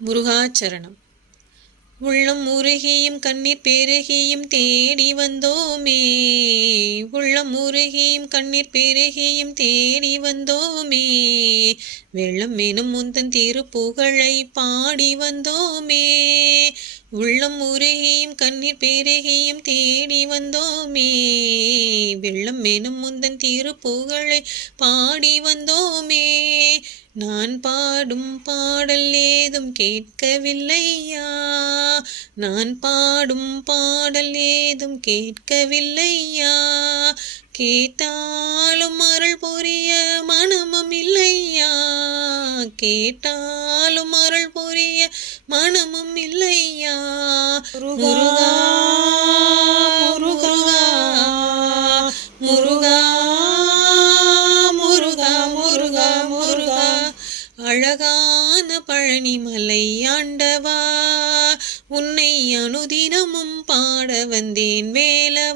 முருகாச்சரணம். உள்ளம் உருகியும் கண்ணீர் பெருகியும் தேடி வந்தோமே, உள்ளம் உருகியும் கண்ணீர் பெருகியும் தேடி வந்தோமே, வெள்ளம் எனும் முந்தன் திருப்புகழை பாடி வந்தோமே, உள்ளம் உருகியும் கண்ணீர் பெருகியும் தேடி வந்தோமே, வெள்ளம் எனும் முந்தன் திருப்புகழை பாடி வந்தோமே, நான் பாடும் பாடல் ஏதும் கேட்கவில்லையா, நான் பாடும் பாடல் ஏதும் கேட்கவில்லையா, கேட்டாலும் அருள் புரிய மனமும் இல்லையா, கேட்டாலும் அருள் புரிய மனமும் இல்லையா, முருகா முருகா முருகா முருகா முருகா முருகா, அழகான பழனிமலை ஆண்டவா, உன்னை அனுதினமும் பாட வந்தேன் வேலவா,